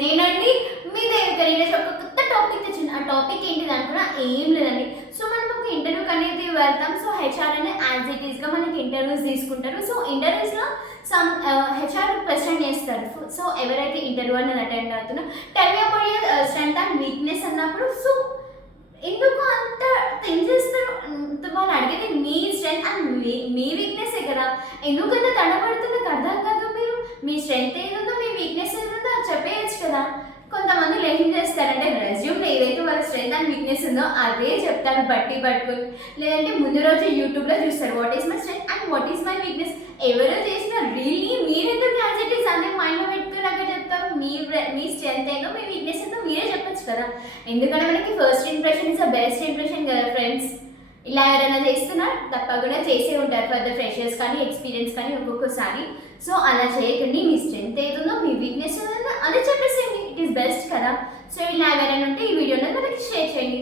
నేనండి మీ దగ్గర ఈరోజు ఒక కొత్త టాపిక్ తెచ్చాను. ఆ టాపిక్ ఏంటిది అనుకున్నా ఏం లేదండి. సో మనం ఒక ఇంటర్వ్యూకి అనేది వెళ్తాం. సో హెచ్ఆర్ అనే యాజ్ ఇట్ ఈస్గా మనకి ఇంటర్వ్యూస్ తీసుకుంటారు. సో ఇంటర్వ్యూస్లో సమ్ హెచ్ఆర్ క్వశ్చన్ చేస్తారు. సో ఎవరైతే ఇంటర్వ్యూ అనేది అటెండ్ అవుతున్నా tell me about your strength and weakness అన్నప్పుడు సో ఎందుకు అంత థింక్ చేస్తారు? వాళ్ళు అడిగేది మీ స్ట్రెంగ్త్ అండ్ మీ వీక్నెస్సే కదా. ఎందుకంత తడబడుతున్న నాకు అర్థం కాదు. మీరు మీ స్ట్రెంగ్త్ ఏదుందో మీ వీక్నెస్ ఏదుందో అది చెప్పేయచ్చు కదా. కొంతమంది ఏం చేస్తారంటే రెజ్యూమ్లో ఏదైతే వాళ్ళ స్ట్రెంగ్త్ అండ్ వీక్నెస్ ఉందో అదే చెప్తారు బట్టి పట్టుకుని. లేదంటే ముందు రోజు యూట్యూబ్లో చూస్తారు what is my strength and what is my weakness. ఎవరో చేసిన రియల్లీ మీరెందుకు యాజ్ ఇట్ ఈస్ అనే మైండ్లో పెట్టుకుని అక్కడ చెప్తారు. మీ స్ట్రెంగ్త్ ఏందో మీ వీక్నెస్ ఏందో మీరే చెప్పచ్చు కదా. ఎందుకంటే మనకి first impression is the best impression కదా ఫ్రెండ్స్. ఇలా ఎవరైనా చేస్తున్నా తప్పకుండా చేసే ఉంటారు ఫర్ ద ఫ్రెషర్స్ కానీ ఎక్స్పీరియన్స్ కానీ ఒక్కొక్కసారి. సో అలా చేయకండి. మీ స్ట్రెంగ్త్ ఏదుందో మీ వీక్నెస్ ఏదైనా అదే చెప్పేసేయండి. ఇట్ ఈస్ బెస్ట్ కదా. సో ఇలా ఎవరైనా ఉంటే ఈ వీడియోలో మనకి షేర్ చేయండి.